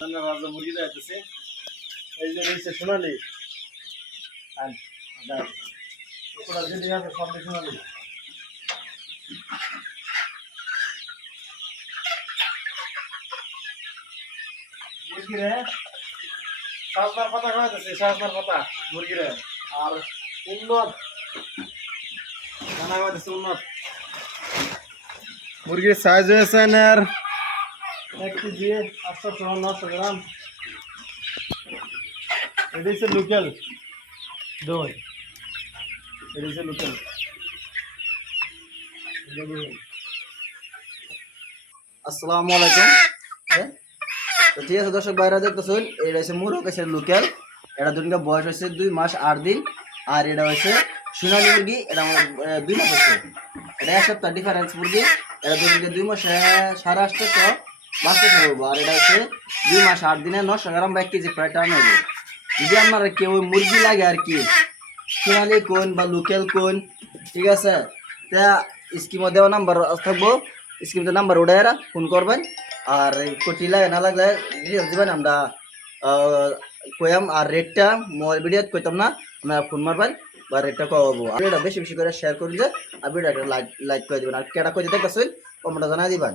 রাজা মুরগি যাইতেছে এই যে নিচে সোনালি আর ওপরে যেদিকে আছে সব সোনালি মুরগি রে সাজনার পাতা খাওয়াইতেছে সাজনার পাতা মুরগি রে আর উন্নত দানা খাওয়াইতেছে উন্নত মুরগির সাইজ হয়েছে আর 1 কেজি 800-900 গ্রাম এটা হচ্ছে লোকাল দই এটা হচ্ছে লোকাল আসসালামু আলাইকুম। তো ঠিক আছে দর্শক বাইরে দেখতেছেন এটা হচ্ছে মুরগ আছে লোকাল। এটা দুদিনকার বয়স হয়েছে 2 মাস 8 দিন। আর এটা হচ্ছে সোনালী মুরগি, এটা আমার 2 মাস হচ্ছে। এটা 1 সপ্তাহ ডিফারেন্স মুরগি। এটা দুদিনকে 2 মাসে 850 বাচ্চা করবো। আর এটা হচ্ছে 2 মাস 8 দিনে 900 গ্রাম বা 1 কেজি প্রায় টার্ন হবে। যদি আপনার কেউ মুরগি লাগে আর কি সোনালী কোন বা লোকাল কোন, ঠিক আছে, তা স্কিমে দেওয়া নাম্বার থাকবো, স্ক্রিনে নাম্বার উঠে ফোন করবেন। আর কোটি লাগে না লাগলে ডিটেলস দিবেন, আমরা কইম। আর রেটটা মোবাইল ভিডিও কইতাম না, আপনারা ফোন মারবেন বা রেটটা কওয়াবো। আর এটা বেশি বেশি করে শেয়ার করুন যে, আর ভিডিওটা লাইক করে দিবেন। আর কেটা কই দেখতেছেন কমেন্টে জানাই দিবেন।